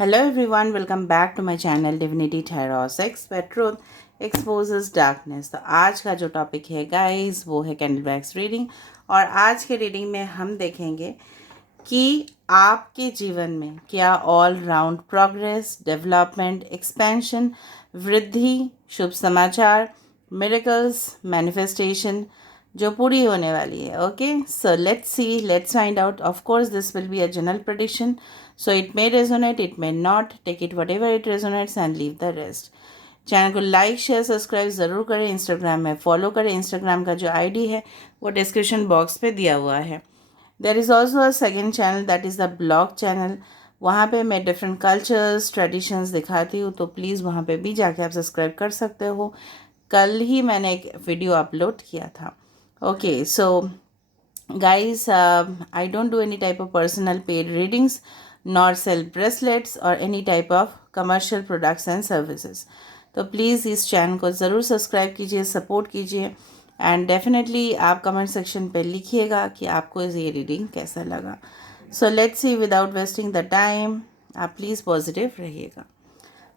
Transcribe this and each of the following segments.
Hello everyone, welcome back to my channel Divinity Tarot 6 where truth exposes darkness। तो आज का जो topic है गाइस वो है कैंडल वैक्स रीडिंग। और आज के रीडिंग में हम देखेंगे कि आपके जीवन में क्या all round progress, development, expansion, वृद्धि, शुभ समाचार, मिरेकल्स, मैनिफेस्टेशन जो पूरी होने वाली है। Okay, so let's see, let's find out. Of course this will be a general prediction, so it may resonate, it may not, take it whatever it resonates and leave the rest. Channel को like share subscribe ज़रूर करें, Instagram में follow करें। Instagram का जो ID है वो description box पे दिया हुआ है। There is also a second channel that is the blog channel. वहाँ पे मैं डिफरेंट कल्चर्स ट्रेडिशंस दिखाती हूँ, तो प्लीज़ वहाँ पे भी जाके आप सब्सक्राइब कर सकते हो। कल ही मैंने एक वीडियो अपलोड किया था। Okay, so guys, I don't do any type of personal paid readings nor sell bracelets or any type of commercial products and services। तो प्लीज़ इस चैनल को ज़रूर सब्सक्राइब कीजिए, सपोर्ट कीजिए एंड डेफिनेटली आप comment section पे लिखिएगा कि आपको ये रीडिंग कैसा लगा। So let's see, without wasting the time आप प्लीज़ पॉजिटिव रहिएगा।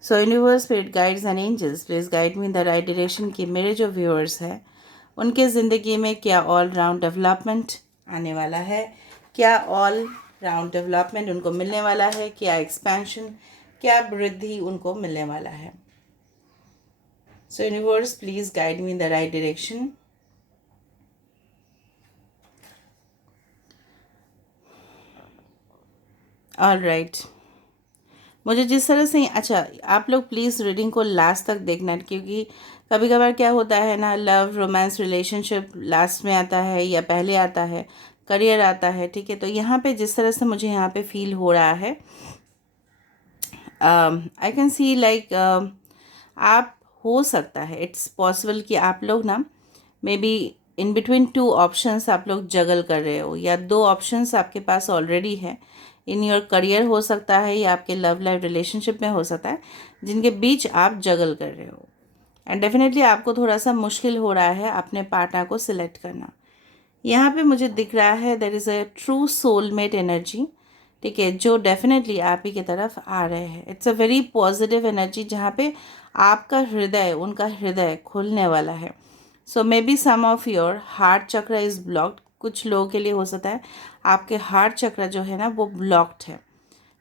So universe, spirit guides and angels please guide me in the right direction कि मेरे जो व्यूअर्स हैं उनके ज़िंदगी में क्या ऑल राउंड डेवलपमेंट आने वाला है, क्या ऑल राउंड डेवलपमेंट उनको मिलने वाला है, क्या एक्सपेंशन, क्या वृद्धि उनको मिलने वाला है। सो universe please guide me in the right direction. All right, मुझे जिस तरह से अच्छा, आप लोग प्लीज़ रीडिंग को लास्ट तक देखना, क्योंकि कभी कभार क्या होता है ना, लव रोमांस रिलेशनशिप लास्ट में आता है या पहले आता है, करियर आता है, ठीक है। तो यहाँ पे जिस तरह से मुझे यहाँ पे फील हो रहा है, आई कैन सी लाइक आप हो सकता है, इट्स पॉसिबल कि आप लोग ना may be in between two options आप लोग जगल कर रहे हो, या दो ऑप्शंस आपके पास ऑलरेडी है। इन योर करियर हो सकता है या आपके लव लाइफ रिलेशनशिप में हो सकता है, जिनके बीच आप जगल कर रहे हो। एंड डेफिनेटली आपको थोड़ा सा मुश्किल हो रहा है अपने पार्टनर को सिलेक्ट करना। यहाँ पे मुझे दिख रहा है there is a true soulmate energy, ठीक है, जो डेफिनेटली आप ही की तरफ आ रहे हैं। It's a very positive energy जहाँ पे आपका हृदय, उनका हृदय खुलने वाला है। So maybe some of your heart chakra is blocked. कुछ लोगों के लिए हो सकता है आपके हार्ट चक्र जो है ना वो ब्लॉक्ड है,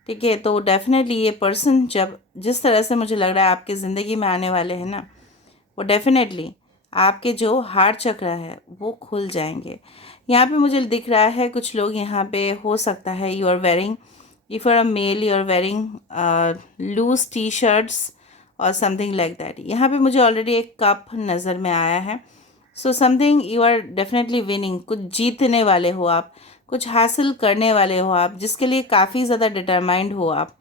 ठीक है। तो डेफिनेटली ये पर्सन जब जिस तरह से मुझे लग रहा है आपकी ज़िंदगी में आने वाले हैं ना, वो डेफिनेटली आपके जो हार्ट चक्र है वो खुल जाएंगे। यहाँ पे मुझे दिख रहा है कुछ लोग यहाँ पे हो सकता है you are wearing, if you are a male you are wearing loose T shirts और समथिंग लाइक दैट। यहाँ पे मुझे ऑलरेडी एक कप नज़र में आया है। So something you are definitely winning, कुछ जीतने वाले हो आप, कुछ हासिल करने वाले हो आप, जिसके लिए काफ़ी ज़्यादा डिटरमाइंड हो आप।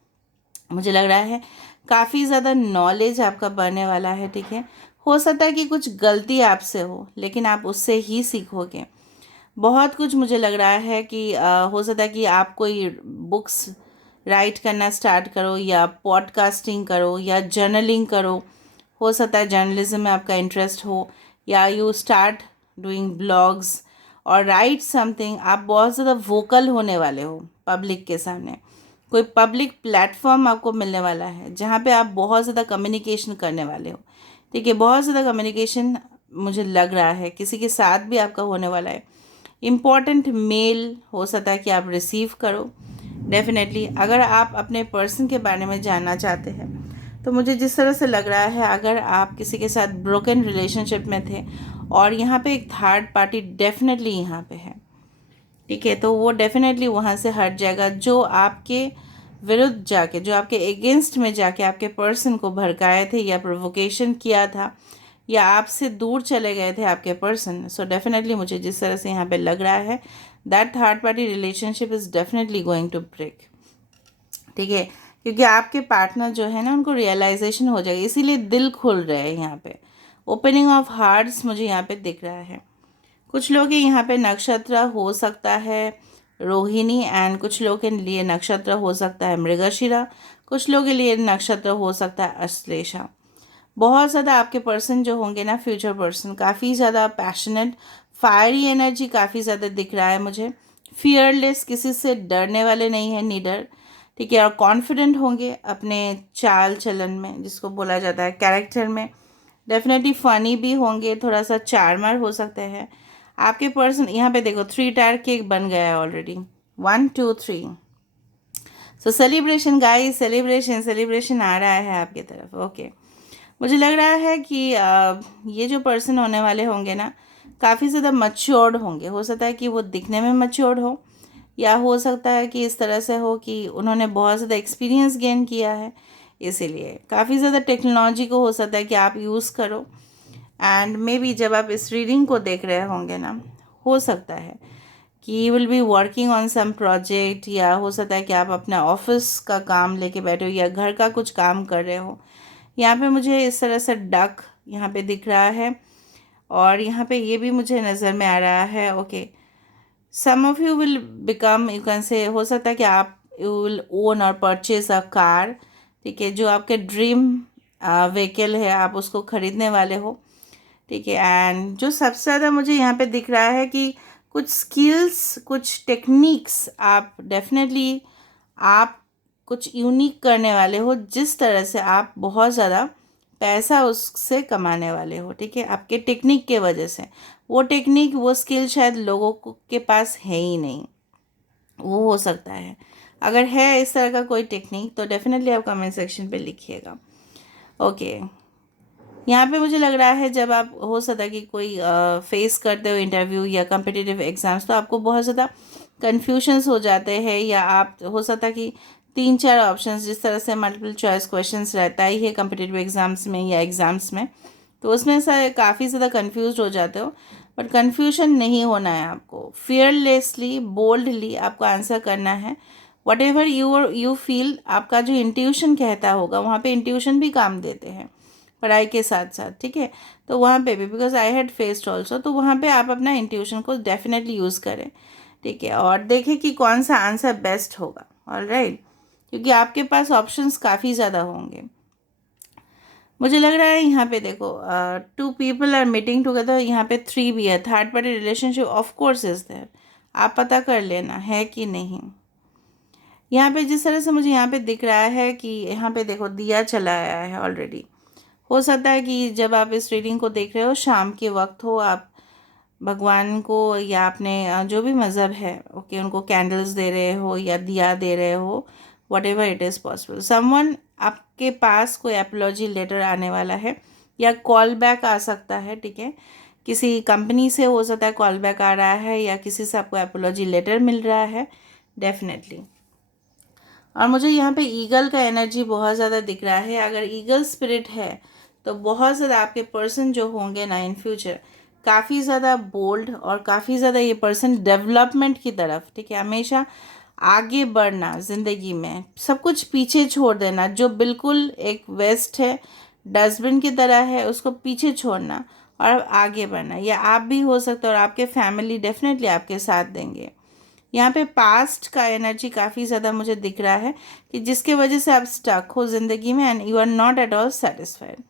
मुझे लग रहा है काफ़ी ज़्यादा नॉलेज आपका बढ़ने वाला है, ठीक है। हो सकता है कि कुछ गलती आपसे हो, लेकिन आप उससे ही सीखोगे बहुत कुछ। मुझे लग रहा है कि हो सकता है कि आप कोई बुक्स राइट करना स्टार्ट करो, या पॉडकास्टिंग करो, या जर्नलिंग करो। हो सकता है जर्नलिज्म में आपका इंटरेस्ट हो, या यू स्टार्ट डूइंग ब्लॉग्स और राइट समथिंग। आप बहुत ज़्यादा वोकल होने वाले हो पब्लिक के सामने। कोई पब्लिक प्लेटफॉर्म आपको मिलने वाला है जहाँ पे आप बहुत ज़्यादा कम्युनिकेशन करने वाले हो, ठीक है। बहुत ज़्यादा कम्युनिकेशन मुझे लग रहा है किसी के साथ भी आपका होने वाला है। इम्पॉर्टेंट मेल हो सकता है कि आप रिसीव करो। डेफिनेटली अगर आप अपने पर्सन के बारे में जानना चाहते हैं, तो मुझे जिस तरह से लग रहा है अगर आप किसी के साथ ब्रोकन रिलेशनशिप में थे और यहाँ पे एक थर्ड पार्टी डेफिनेटली यहाँ पे है, ठीक है, तो वो डेफिनेटली वहाँ से हट जाएगा। जो आपके विरुद्ध जाके, जो आपके अगेंस्ट में जाके आपके पर्सन को भड़काए थे या प्रोवोकेशन किया था या आपसे दूर चले गए थे आपके पर्सन, सो डेफिनेटली मुझे जिस तरह से यहाँ पे लग रहा है that third party relationship is definitely going to break, ठीक है। क्योंकि आपके पार्टनर जो है ना उनको रियलाइजेशन हो जाएगी, इसीलिए दिल खुल रहे हैं यहाँ पे। ओपनिंग ऑफ हार्ट्स मुझे यहाँ पे दिख रहा है। कुछ लोग के यहाँ पे नक्षत्र हो सकता है रोहिणी, एंड कुछ लोग के लिए नक्षत्र हो सकता है मृगशिरा, कुछ लोग के लिए नक्षत्र हो सकता है अश्लेषा। बहुत ज़्यादा आपके पर्सन जो होंगे ना, फ्यूचर पर्सन, काफ़ी ज़्यादा पैशनेट, फायरी एनर्जी काफ़ी ज़्यादा दिख रहा है मुझे। फियरलेस, किसी से डरने वाले नहीं है, नीडर, ठीक है, और कॉन्फिडेंट होंगे अपने चाल चलन में, जिसको बोला जाता है कैरेक्टर में। डेफिनेटली फ़नी भी होंगे, थोड़ा सा चार्मर हो सकते हैं आपके पर्सन। यहाँ पे देखो 3 टायर केक बन गया है ऑलरेडी, 1 2 3। सो सेलिब्रेशन गाइस, सेलिब्रेशन सेलिब्रेशन आ रहा है आपकी तरफ। ओके, मुझे लग रहा है कि ये जो पर्सन होने वाले होंगे ना, काफ़ी ज़्यादा मच्योर्ड होंगे। हो सकता है कि वो दिखने में मच्योर्ड हो, या हो सकता है कि इस तरह से हो कि उन्होंने बहुत ज़्यादा एक्सपीरियंस गेन किया है, इसीलिए काफ़ी ज़्यादा टेक्नोलॉजी को हो सकता है कि आप यूज़ करो। एंड मे बी जब आप इस रीडिंग को देख रहे होंगे ना, हो सकता है कि you will be working on some project, या हो सकता है कि आप अपना ऑफिस का काम लेके बैठे हो या घर का कुछ काम कर रहे हो। यहाँ पे मुझे इस तरह से डक यहाँ पे दिख रहा है, और यहाँ पे ये भी मुझे नज़र में आ रहा है। Okay, some of you will become, you can say, हो सकता है कि आप यू विल ओन और परचेज अ कार। ठीक है, जो आपके ड्रीम व्हीकल है, आप उसको ख़रीदने वाले हो। ठीक है, एंड जो सबसे ज़्यादा मुझे यहाँ पे दिख रहा है कि कुछ स्किल्स, कुछ टेक्निक्स आप डेफिनेटली आप कुछ यूनिक करने वाले हो, जिस तरह से आप बहुत ज़्यादा पैसा उससे कमाने वाले हो। ठीक है, आपके टेक्निक के वजह से। वो टेक्निक, वो स्किल शायद लोगों को के पास है ही नहीं, वो हो सकता है। अगर है इस तरह का कोई टेक्निक तो डेफिनेटली आप कमेंट सेक्शन पे लिखिएगा। ओके, यहाँ पे मुझे लग रहा है जब आप, हो सकता है कि कोई फेस करते हो इंटरव्यू या कम्पिटिटिव एग्ज़ाम्स, तो आपको बहुत ज़्यादा कन्फ्यूजन्स हो जाते हैं, या आप, हो सकता है कि 3 4 ऑप्शंस, जिस तरह से मल्टीपल चॉइस क्वेश्चंस रहता ही है कम्पिटिटिव एग्ज़ाम्स में या एग्ज़ाम्स में, तो उसमें से काफ़ी ज़्यादा कन्फ्यूज हो जाते हो। बट कन्फ्यूजन नहीं होना है आपको, फियरलेसली बोल्डली आपको आंसर करना है। वट एवर यू फील, आपका जो इंट्यूशन कहता होगा, वहाँ पे इंट्यूशन भी काम देते हैं पढ़ाई के साथ साथ। ठीक है, तो वहाँ पे भी, because I had faced also, तो वहाँ पे आप अपना इंट्यूशन को डेफिनेटली यूज़ करें। ठीक है, और देखें कि कौन सा आंसर बेस्ट होगा। ऑलराइट, क्योंकि आपके पास ऑप्शंस काफ़ी ज़्यादा होंगे। मुझे लग रहा है यहाँ पे देखो 2 पीपल आर मीटिंग टुगेदर, यहाँ पे 3 भी है। Third party relationship of course is there, आप पता कर लेना है कि नहीं। यहाँ पे जिस तरह से मुझे यहाँ पे दिख रहा है कि यहाँ पे देखो दिया चला आया है ऑलरेडी। हो सकता है कि जब आप इस रीडिंग को देख रहे हो, शाम के वक्त हो, आप भगवान को या अपने जो भी मज़हब है, ओके, उनको कैंडल्स दे रहे हो या दिया दे रहे हो, what ever it is possible. Someone, आपके पास कोई एपोलॉजी लेटर आने वाला है, या कॉल बैक आ सकता है। ठीक है, किसी कंपनी से हो सकता है कॉल बैक आ रहा है, या किसी से आपको एपोलॉजी लेटर मिल रहा है डेफिनेटली। और मुझे यहाँ पे ईगल का एनर्जी बहुत ज़्यादा दिख रहा है। अगर ईगल स्पिरिट है तो बहुत ज़्यादा आपके पर्सन जो होंगे ना इन फ्यूचर, काफ़ी ज़्यादा बोल्ड, और काफ़ी ज़्यादा ये पर्सन डेवलपमेंट की तरफ, ठीक है, हमेशा आगे बढ़ना ज़िंदगी में, सब कुछ पीछे छोड़ देना, जो बिल्कुल एक वेस्ट है, डस्टबिन की तरह है, उसको पीछे छोड़ना और आगे बढ़ना। या आप भी हो सकते हो, और आपके फैमिली डेफिनेटली आपके साथ देंगे। यहाँ पे पास्ट का एनर्जी काफ़ी ज़्यादा मुझे दिख रहा है, कि जिसके वजह से आप स्टक हो ज़िंदगी में, and you are not at all satisfied.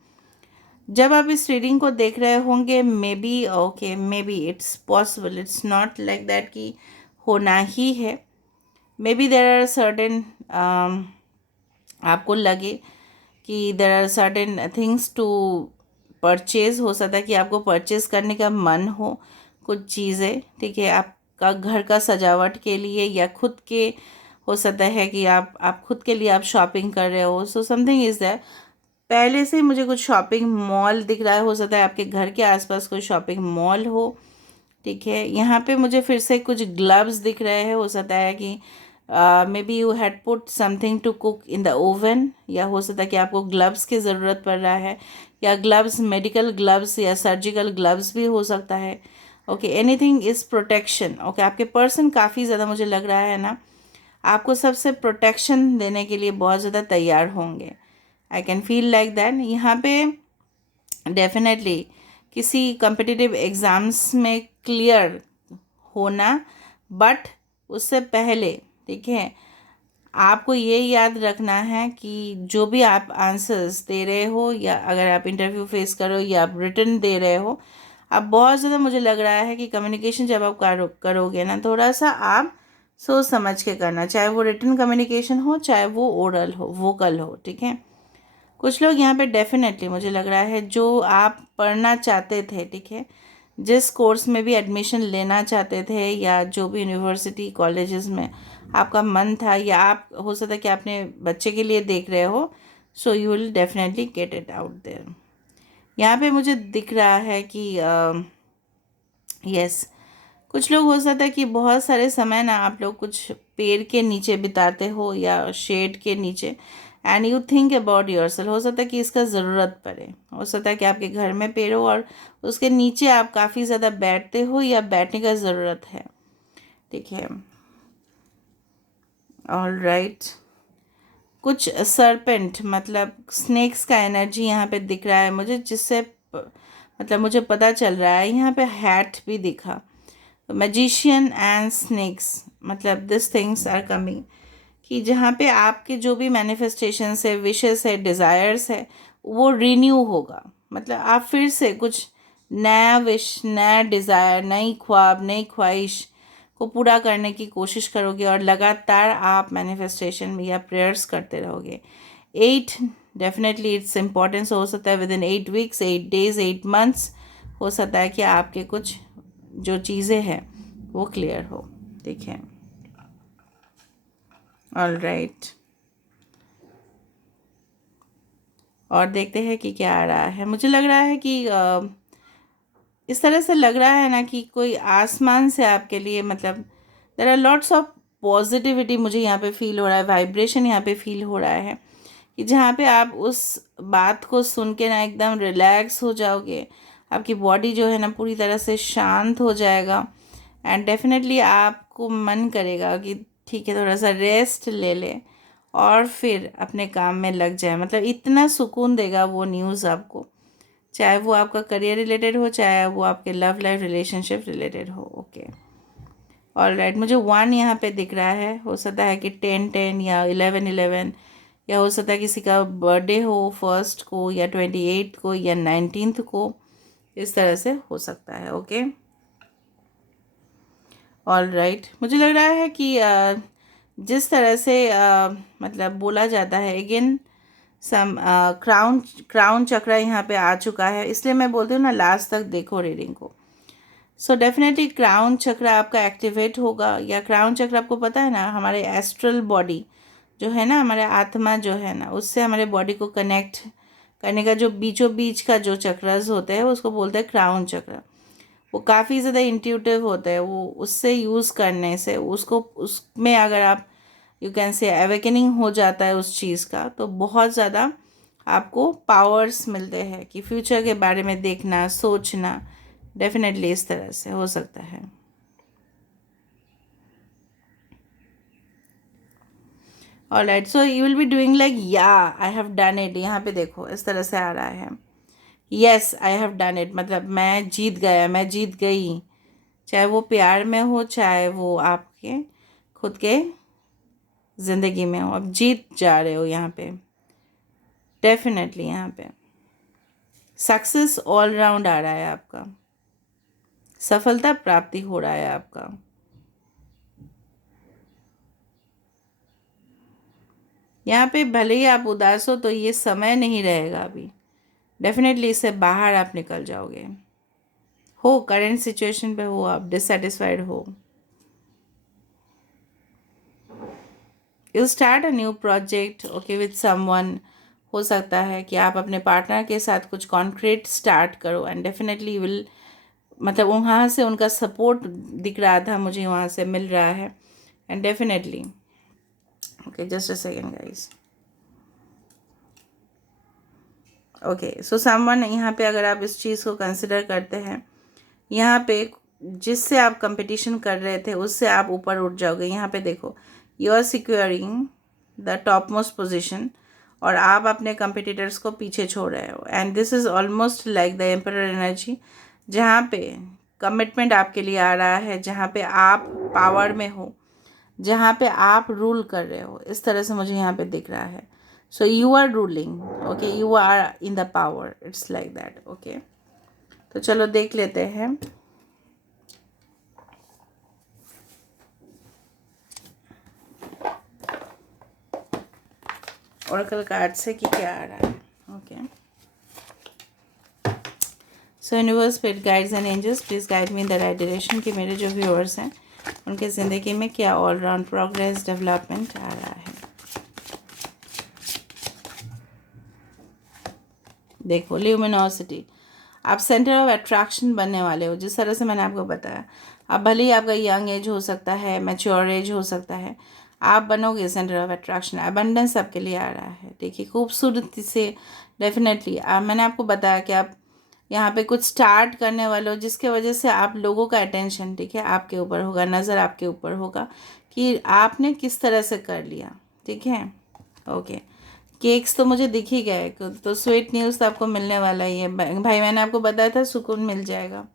जब आप इस रीडिंग को देख रहे होंगे, maybe, okay, maybe it's possible, it's not like that कि होना ही है। Maybe there are certain, आपको लगे कि there are certain things to purchase. हो सकता है कि आपको परचेज करने का मन हो कुछ चीज़ें। ठीक है, आपका घर का सजावट के लिए, या खुद के, हो सकता है कि आप खुद के लिए आप शॉपिंग कर रहे हो। सो समथिंग इज़ दैट, पहले से ही मुझे कुछ शॉपिंग मॉल दिख रहा है। हो सकता है आपके घर के आसपास कोई शॉपिंग मॉल हो। ठीक है, यहाँ पे मुझे फिर से कुछ ग्लव्स दिख रहे हैं। हो सकता है कि maybe you had put something to cook in the oven, या हो सकता है कि आपको ग्लव्स की ज़रूरत पड़ रहा है, या ग्लव्स, मेडिकल ग्लव्स या सर्जिकल ग्लव्स भी हो सकता है। Okay, anything is protection. Okay, आपके पर्सन काफ़ी ज़्यादा, मुझे लग रहा है ना, आपको सबसे प्रोटेक्शन देने के लिए बहुत ज़्यादा तैयार होंगे। I can feel like that. यहाँ पे डेफिनेटली किसी कम्पिटिटिव एग्ज़ाम्स में क्लियर होना, बट उससे पहले, ठीक है, आपको ये याद रखना है कि जो भी आप आंसर्स दे रहे हो, या अगर आप इंटरव्यू फेस करो या आप रिटर्न दे रहे हो, आप बहुत ज़्यादा, मुझे लग रहा है कि कम्युनिकेशन जब आप करोगे ना, थोड़ा सा आप सोच समझ के करना, चाहे वो रिटन कम्युनिकेशन हो चाहे वो ओरल हो, वोकल हो, ठीक है। कुछ लोग यहाँ पे डेफिनेटली मुझे लग रहा है जो आप पढ़ना चाहते थे, ठीक है, जिस कोर्स में भी एडमिशन लेना चाहते थे या जो भी यूनिवर्सिटी कॉलेजेस में आपका मन था, या आप हो सकता है कि आपने बच्चे के लिए देख रहे हो, so you will definitely get it out there. यहाँ पे मुझे दिख रहा है कि यस, कुछ लोग हो सकता है कि बहुत सारे समय ना आप लोग कुछ पेड़ के नीचे बिताते हो या शेड के नीचे, and you think about yourself. हो सकता है कि इसका ज़रूरत पड़े, हो सकता है कि आपके घर में पेड़ हो और उसके नीचे आप काफ़ी ज़्यादा बैठते हो या बैठने का ज़रूरत है, ठीक है। ऑल राइट, कुछ सरपेंट मतलब स्नेक्स का एनर्जी यहाँ पे दिख रहा है मुझे, जिससे मतलब मुझे पता चल रहा है यहाँ पे हैट भी दिखा, मैजिशियन एंड स्नेक्स, मतलब दिस थिंग्स आर कमिंग, कि जहाँ पे आपके जो भी मैनिफेस्टेशंस है, विशेस है, डिज़ायर्स है, वो रिन्यू होगा। मतलब आप फिर से कुछ नया विश, नया डिज़ायर, नई ख्वाब, नई ख्वाहिश को पूरा करने की कोशिश करोगे और लगातार आप मैनिफेस्टेशन या प्रेयर्स करते रहोगे। 8 डेफिनेटली इट्स इम्पॉर्टेंस हो सकता है with in 8 weeks, 8 days, 8 months, हो सकता है कि आपके कुछ जो चीज़ें हैं वो क्लियर हो, ठीक है। ऑल राइट, और देखते हैं कि क्या आ रहा है। मुझे लग रहा है कि इस तरह से लग रहा है ना कि कोई आसमान से आपके लिए, मतलब there are lots of positivity मुझे यहाँ पे फील हो रहा है, वाइब्रेशन यहाँ पे फील हो रहा है, कि जहाँ पे आप उस बात को सुन के ना एकदम रिलैक्स हो जाओगे, आपकी बॉडी जो है ना पूरी तरह से शांत हो जाएगा, एंड डेफिनेटली आपको मन करेगा कि ठीक है थोड़ा सा रेस्ट ले ले और फिर अपने काम में लग जाए। मतलब इतना सुकून देगा वो न्यूज़ आपको, चाहे वो आपका करियर रिलेटेड हो चाहे वो आपके लव लाइफ रिलेशनशिप रिलेटेड हो, ओके। ऑल राइट, मुझे 1 यहाँ पे दिख रहा है, हो सकता है कि 10-10 या 11-11, या हो सकता है किसी का बर्थडे हो 1 को या 28 को या 19 को, इस तरह से हो सकता है, ओके। ऑल राइट, मुझे लग रहा है कि जिस तरह से मतलब बोला जाता है अगेन, सम क्राउन क्राउन चक्र यहाँ पे आ चुका है, इसलिए मैं बोलती हूँ ना लास्ट तक देखो रीडिंग को। सो डेफिनेटली क्राउन चक्र आपका एक्टिवेट होगा, या क्राउन चक्र आपको पता है ना, हमारे एस्ट्रल बॉडी जो है ना, हमारे आत्मा जो है ना, उससे हमारे बॉडी को कनेक्ट करने का जो बीचों बीच का जो चक्रस होता है उसको बोलते हैं क्राउन चक्र। वो काफ़ी ज़्यादा इंट्यूटिव होता है, वो उससे यूज़ करने से उसको, उसमें अगर आप यू कैन से अवेकनिंग हो जाता है उस चीज़ का, तो बहुत ज़्यादा आपको पावर्स मिलते हैं कि फ्यूचर के बारे में देखना, सोचना, डेफिनेटली इस तरह से हो सकता है। Alright, so you will be doing like या आई हैव डन इट, यहाँ पे देखो इस तरह से आ रहा है, yes I have done it, मतलब मैं जीत गया, मैं जीत गई, चाहे वो प्यार में हो चाहे वो आपके खुद के ज़िंदगी में हो, अब जीत जा रहे हो यहाँ पे, डेफिनेटली यहाँ पे सक्सेस ऑल राउंड आ रहा है आपका, सफलता प्राप्ति हो रहा है आपका। यहाँ पे भले ही आप उदास हो तो ये समय नहीं रहेगा अभी, डेफिनेटली इससे बाहर आप निकल जाओगे। हो करेंट सिचुएशन पे हो, आप डिससेटिस्फाइड हो, you start a new project okay with someone, हो सकता है कि आप अपने पार्टनर के साथ कुछ कॉन्क्रीट स्टार्ट करो, एंड डेफिनेटली विल, मतलब वहाँ से उनका सपोर्ट दिख रहा था मुझे, वहाँ से मिल रहा है, and definitely okay just a second guys, okay. So someone यहाँ पे अगर आप इस चीज़ को कंसिडर करते हैं, यहाँ पे जिससे आप कंपटीशन कर रहे थे उससे आप ऊपर उठ जाओगे। यहाँ पे देखो, you are securing the top most position, और आप अपने कंपिटिटर्स को पीछे छोड़ रहे हो, and this is almost like the emperor energy, जहाँ पे कमिटमेंट आपके लिए आ रहा है, जहाँ पे आप पावर में हो, जहाँ पे आप रूल कर रहे हो, इस तरह से मुझे यहाँ पे दिख रहा है। So you are ruling, okay, you are in the power, it's like that, okay. तो चलो देख लेते हैं। ओरेकल कार्ड से कि क्या आ रहा है. Okay. So universe, spirit, guides and angels, please guide me in the right direction कि मेरे जो व्यूअर्स हैं उनके ज़िंदगी में क्या ऑल राउंड प्रोग्रेस, डेवलपमेंट आ रहा है. देखो, ल्यूमिनोसिटी, आप सेंटर ऑफ अट्रैक्शन बनने वाले हो. जिस तरह से मैंने आपको बताया, अब भले ही आपका यंग एज हो सकता है, मैच्योर एज हो सकता है, आप बनोगे सेंटर ऑफ अट्रैक्शन. अबंडेंस आपके लिए आ रहा है. देखिए, खूबसूरती से डेफिनेटली मैंने आपको बताया कि आप यहाँ पे कुछ स्टार्ट करने वाले हो, जिसके वजह से आप लोगों का अटेंशन, ठीक है, आपके ऊपर होगा, नज़र आपके ऊपर होगा कि आपने किस तरह से कर लिया. ठीक है. ओके. केक्स तो मुझे दिख ही गए, तो स्वीट न्यूज़ तो आपको मिलने वाला ही है भाई. मैंने आपको बताया था सुकून मिल जाएगा.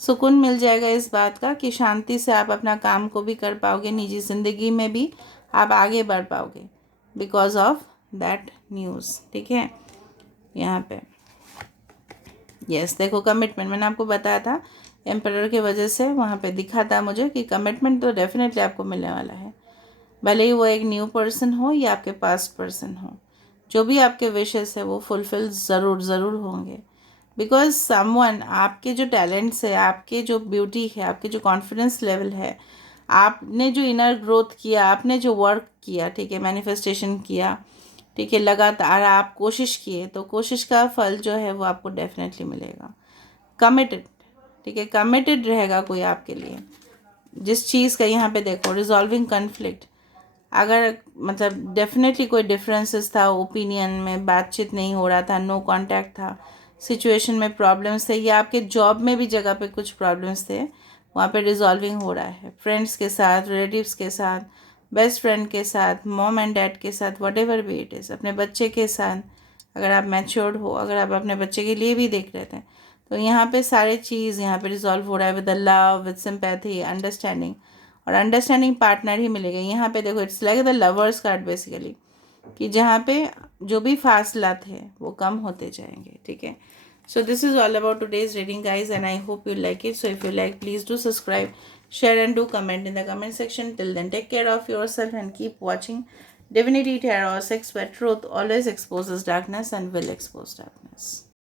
सुकून मिल जाएगा इस बात का कि शांति से आप अपना काम को भी कर पाओगे, निजी ज़िंदगी में भी आप आगे बढ़ पाओगे बिकॉज ऑफ दैट न्यूज़. ठीक है. यहाँ पे यस, देखो, कमिटमेंट मैंने आपको बताया था एम्परर की वजह से वहाँ पे दिखा था मुझे कि कमिटमेंट तो डेफिनेटली आपको मिलने वाला है. भले ही वो एक न्यू पर्सन हो या आपके पास्ट पर्सन हो, जो भी आपके विशेस है वो फुलफिल ज़रूर ज़रूर होंगे. बिकॉज समवन, आपके जो टैलेंट्स है, आपके जो ब्यूटी है, आपके जो कॉन्फिडेंस लेवल है, आपने जो इनर ग्रोथ किया, आपने जो वर्क किया, ठीक है, मैनिफेस्टेशन किया, ठीक है, लगातार आप कोशिश किए, तो कोशिश का फल जो है वो आपको डेफिनेटली मिलेगा. कमिटेड, ठीक है, कमिटेड रहेगा कोई आपके लिए जिस चीज़ का. यहाँ पे देखो, रिजॉल्विंग कन्फ्लिक्ट, अगर मतलब डेफिनेटली कोई डिफरेंसेस था, ओपिनियन में बातचीत नहीं हो रहा था, नो कांटेक्ट था, सिचुएशन में प्रॉब्लम्स थे, या आपके जॉब में भी जगह पे कुछ प्रॉब्लम्स थे, वहाँ पे रिजॉल्विंग हो रहा है. फ्रेंड्स के साथ, रिलेटिव्स के साथ, बेस्ट फ्रेंड के साथ, मॉम एंड डैड के साथ, वट एवर भी इट इज़, अपने बच्चे के साथ, अगर आप मैच्योर्ड हो, अगर आप अपने बच्चे के लिए भी देख रहे थे, तो यहाँ पे सारे चीज़ यहाँ पे रिजॉल्व हो रहा है with love, with sympathy, understanding. और अंडरस्टैंडिंग पार्टनर ही मिलेगा. यहाँ पे देखो, it's like the lovers card basically, कि जहाँ पे जो भी फासला थे वो कम होते जाएंगे. ठीक है. So this is all about today's reading guys, and I hope you like it. So if you like, please do subscribe, share and do comment in the comment section. Till then, take care of yourself and keep watching Divinity Tarot 6, where truth always exposes darkness and will expose darkness.